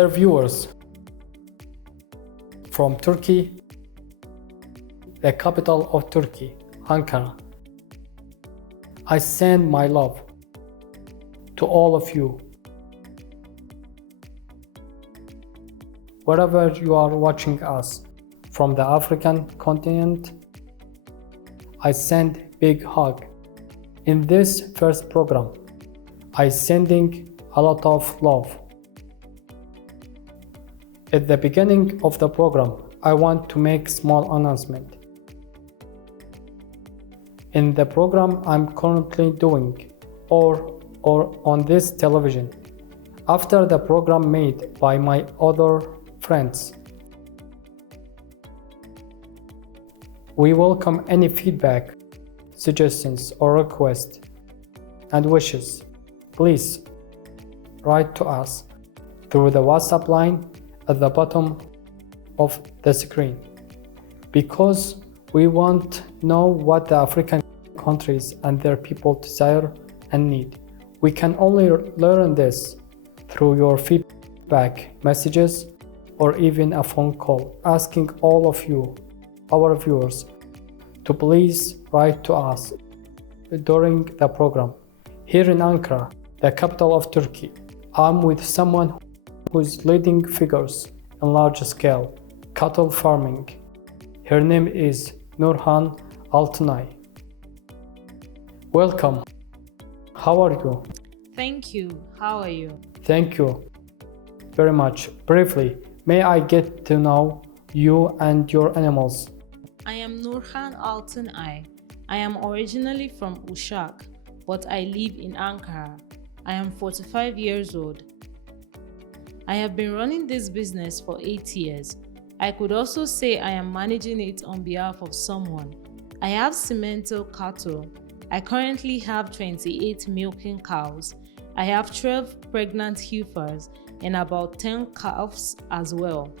Dear viewers from Turkey, the capital of Turkey, Ankara, I send my love to all of you. Wherever you are watching us from the African continent, I send big hug. In this first program, I sending a lot of love. At the beginning of the program, I want to make small announcement. In the program I'm currently doing or on this television, after the program made by my other friends, we welcome any feedback, suggestions or requests and wishes. Please write to us through the WhatsApp line at the bottom of the screen, because we want to know what the African countries and their people desire and need. We can only learn this through your feedback messages or even a phone call, asking all of you, our viewers, to please write to us during the program. Here in Ankara, the capital of Turkey, I'm with someone who is leading figures in large scale cattle farming. Her name is Nurhan Altınay. Welcome. How are you? Thank you. How are you? Thank you very much. Briefly, may I get to know you and your animals? I am Nurhan Altınay. I am originally from Uşak, but I live in Ankara. I am 45 years old. I have been running this business for 8 years. I could also say I am managing it on behalf of someone. I have Simmental cattle. I currently have 28 milking cows. I have 12 pregnant heifers and about 10 calves as well.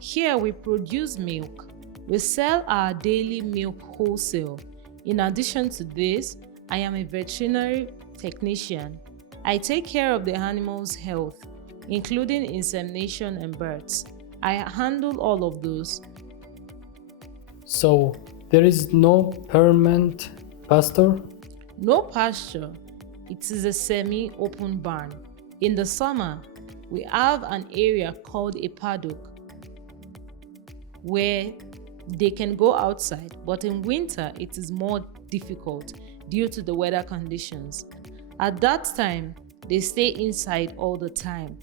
Here we produce milk. We sell our daily milk wholesale. In addition to this, I am a veterinary technician. I take care of the animals' health, including insemination and births. I handle all of those. So, there is no permanent pasture? No pasture. It is a semi-open barn. In the summer, we have an area called a paddock where they can go outside, but in winter it is more difficult due to the weather conditions. At that time, they stay inside all the time.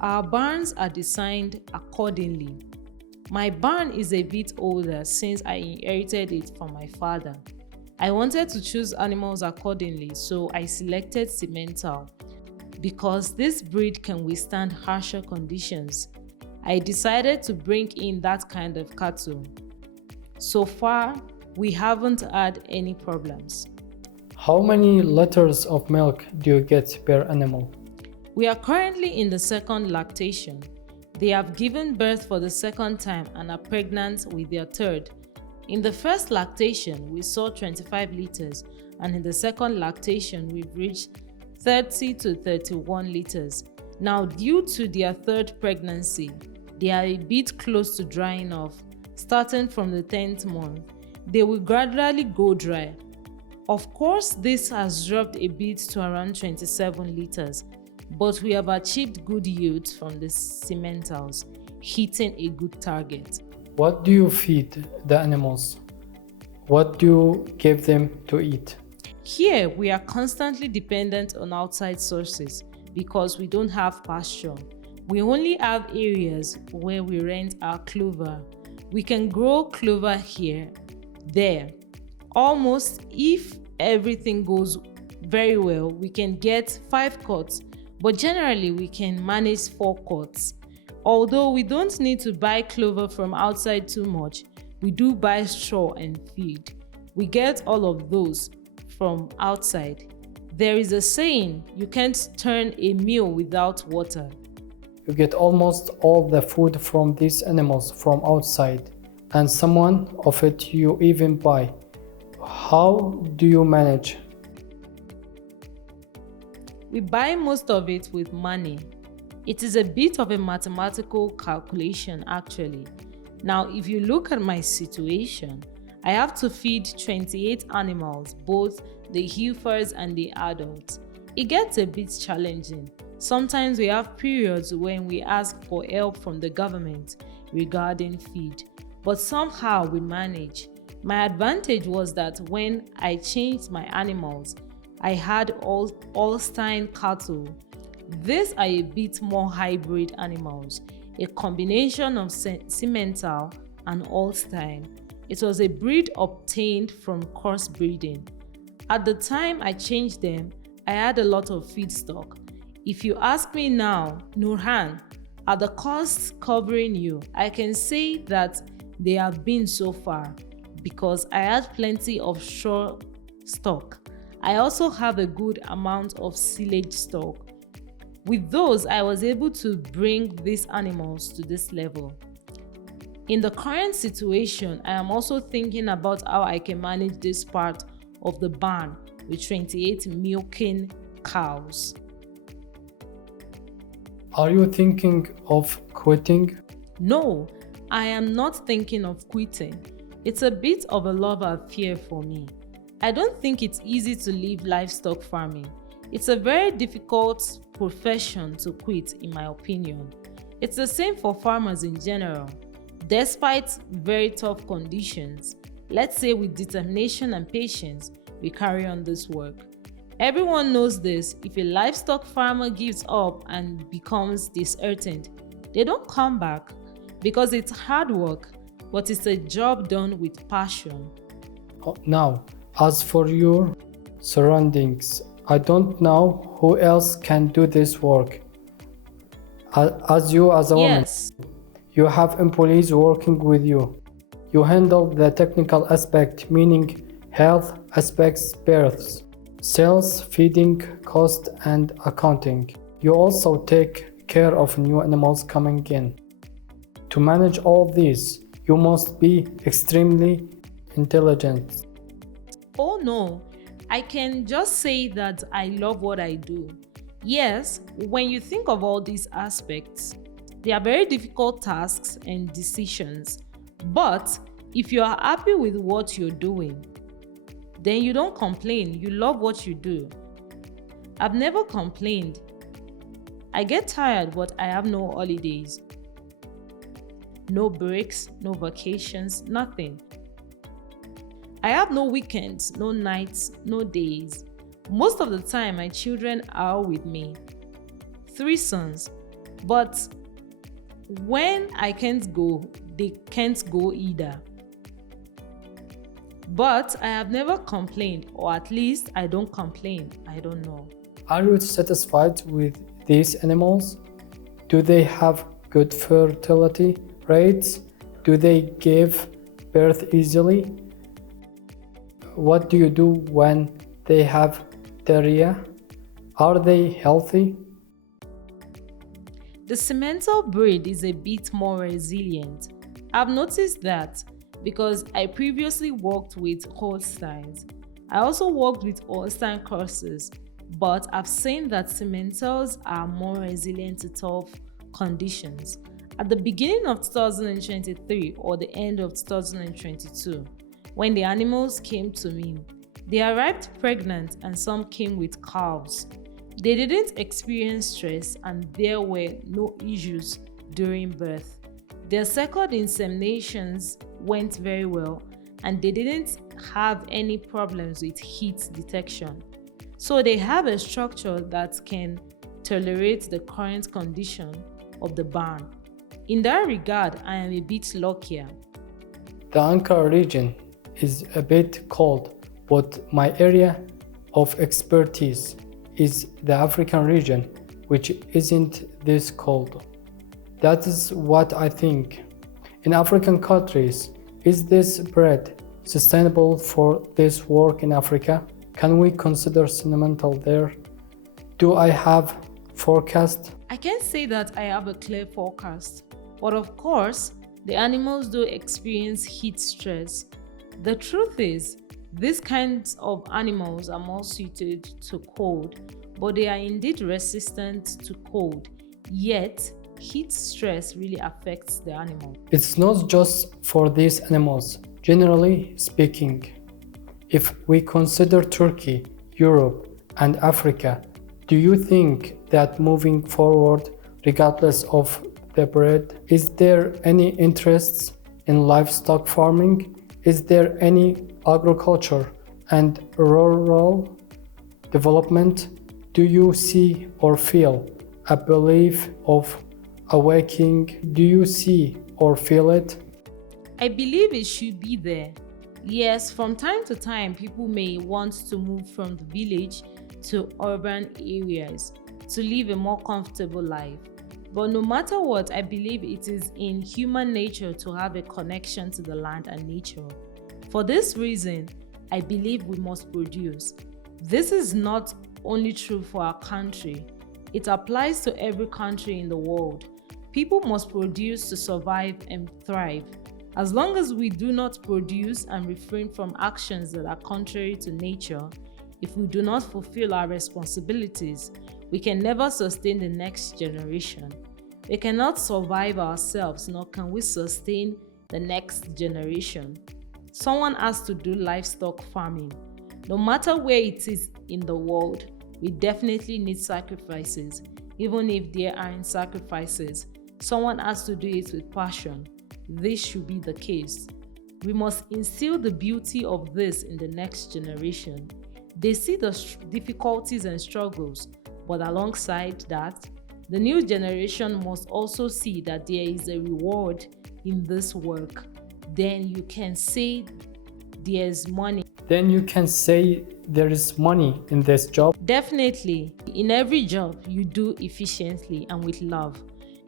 Our barns are designed accordingly. My barn is a bit older since I inherited it from my father. I wanted to choose animals accordingly, so I selected Simmental because this breed can withstand harsher conditions. I decided to bring in that kind of cattle. So far, we haven't had any problems. How many liters of milk do you get per animal? We are currently in the second lactation. They have given birth for the second time and are pregnant with their third. In the first lactation, we saw 25 liters, and in the second lactation, we've reached 30 to 31 liters. Now, due to their third pregnancy, they are a bit close to drying off. Starting from the 10th month, they will gradually go dry. Of course, this has dropped a bit to around 27 liters, but we have achieved good yields from the Simmentals, hitting a good target. What do you feed the animals? What do you give them to eat? Here, we are constantly dependent on outside sources because we don't have pasture. We only have areas where we rent our clover. We can grow clover here, there. Almost, if everything goes very well, we can get 5 cots, but generally we can manage 4 cots. Although we don't need to buy clover from outside too much, we do buy straw and feed. We get all of those from outside. There is a saying, you can't turn a meal without water. You get almost all the food from these animals from outside, and some of it you even buy. How do you manage? We buy most of it with money. It is a bit of a mathematical calculation actually. Now, if you look at my situation, I have to feed 28 animals, both the heifers and the adults. It gets a bit challenging. Sometimes we have periods when we ask for help from the government regarding feed, but somehow we manage. My advantage was that when I changed my animals, I had Holstein cattle. These are a bit more hybrid animals, a combination of Simmental and Holstein. It was a breed obtained from crossbreeding. At the time I changed them, I had a lot of feed stock. If you ask me now, Nurhan, are the costs covering you? I can say that they have been so far because I had plenty of straw stock. I also have a good amount of silage stock. With those, I was able to bring these animals to this level. In the current situation, I am also thinking about how I can manage this part of the barn with 28 milking cows. Are you thinking of quitting? No, I am not thinking of quitting. It's a bit of a love affair for me. I don't think it's easy to leave livestock farming. It's a very difficult profession to quit, in my opinion. It's the same for farmers in general. Despite very tough conditions, let's say with determination and patience, we carry on this work. Everyone knows this. If a livestock farmer gives up and becomes disheartened, they don't come back because it's hard work, but it's a job done with passion. Now, as for your surroundings, I don't know who else can do this work. As a woman, Yes, you have employees working with you. You handle the technical aspect, meaning health aspects, births, sales, feeding, cost, and accounting. You also take care of new animals coming in. To manage all these, you must be extremely intelligent. oh no, I can just say that I love what I do. Yes, when you think of all these aspects, they are very difficult tasks and decisions. But if you are happy with what you're doing, then you don't complain. You love what you do. I've never complained. I get tired, but I have no holidays. No breaks, no vacations, nothing. I have no weekends, no nights, no days. Most of the time, my children are with me. 3 sons. But when I can't go, they can't go either. But I have never complained, or at least I don't complain. I don't know. Are you satisfied with these animals? Do they have good fertility rates? Do they give birth easily? What do you do when they have diarrhea? Are they healthy? The Simmental breed is a bit more resilient. I've noticed that because I previously worked with Holsteins. I also worked with Holstein crosses, but I've seen that Simmentals are more resilient to tough conditions. At the beginning of 2023 or the end of 2022, when the animals came to me, they arrived pregnant and some came with calves. They didn't experience stress and there were no issues during birth. Their second inseminations went very well and they didn't have any problems with heat detection. So they have a structure that can tolerate the current condition of the barn. In that regard, I am a bit luckier. The Ankara region is a bit cold, but my area of expertise is the African region, which isn't this cold. That is what I think. In African countries, is this bread sustainable for this work in Africa? Can we consider Simmental there? Do I have forecast? I can't say that I have a clear forecast, but of course, the animals do experience heat stress. The truth is, These kinds of animals are more suited to cold, but they are indeed resistant to cold. Yet, heat stress really affects the animal. It's not just for these animals. Generally speaking, if we consider Turkey, Europe, and Africa, do you think that moving forward, regardless of the breed, is there any interests in livestock farming? Is there any agriculture and rural development? Do you see or feel a belief of awakening? Do you see or feel it? I believe it should be there. Yes, from time to time, people may want to move from the village to urban areas to live a more comfortable life. But no matter what, I believe it is in human nature to have a connection to the land and nature. For this reason, I believe we must produce. This is not only true for our country, it applies to every country in the world. People must produce to survive and thrive. As long as we do not produce and refrain from actions that are contrary to nature, if we do not fulfill our responsibilities, we can never sustain the next generation. We cannot survive ourselves, nor can we sustain the next generation. Someone has to do livestock farming. No matter where it is in the world, we definitely need sacrifices. Even if there aren't sacrifices, someone has to do it with passion. This should be the case. We must instill the beauty of this in the next generation. They see the difficulties and struggles, but alongside that, the new generation must also see that there is a reward in this work. Then you can say there's money. Then you can say there is money in this job. Definitely, in every job you do efficiently and with love,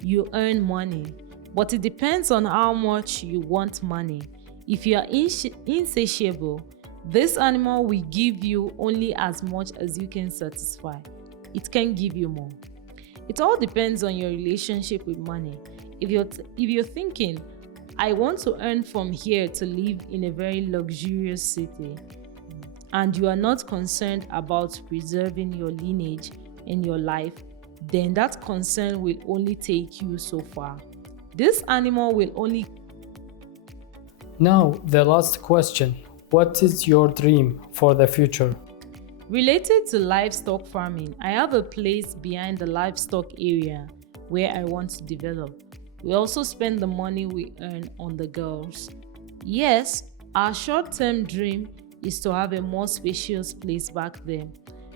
you earn money. But it depends on how much you want money. If you are insatiable, this animal will give you only as much as you can satisfy. It can give you more. It all depends on your relationship with money. If you're thinking, I want to earn from here to live in a very luxurious city, and you are not concerned about preserving your lineage in your life, then that concern will only take you so far. This animal will only... Now, the last question. What is your dream for the future? Related to livestock farming, I have a place behind the livestock area where I want to develop. We also spend the money we earn on the girls. Yes, our short-term dream is to have a more spacious place back there.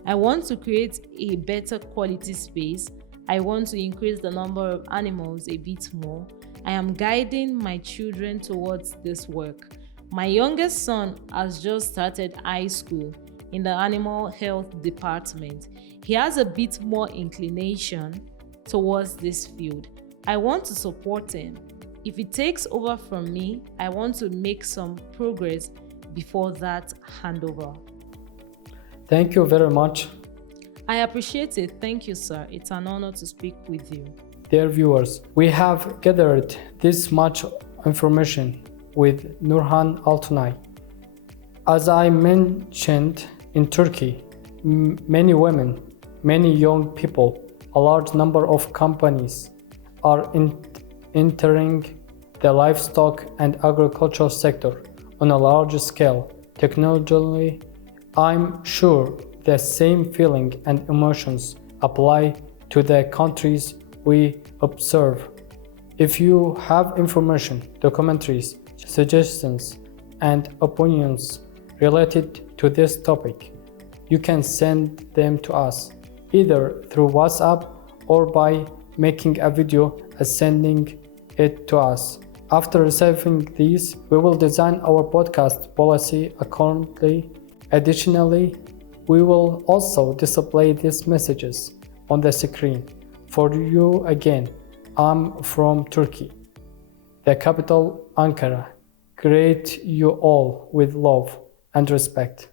I want to create a better quality space. I want to increase the number of animals a bit more. I am guiding my children towards this work. My youngest son has just started high school in the animal health department. He has a bit more inclination towards this field. I want to support him. If it takes over from me, I want to make some progress before that handover. Thank you very much. I appreciate it. Thank you, sir. It's an honor to speak with you. Dear viewers, we have gathered this much information with Nurhan Altınay. As I mentioned, in Turkey, many women, many young people, a large number of companies are entering the livestock and agricultural sector on a large scale. Technologically, I'm sure the same feeling and emotions apply to the countries we observe. If you have information, documentaries, suggestions, and opinions related to this topic, you can send them to us either through WhatsApp or by making a video and sending it to us. After receiving these, we will design our podcast policy accordingly. Additionally, we will also display these messages on the screen. For you again, I'm from Turkey, the capital Ankara. Greet you all with love and respect.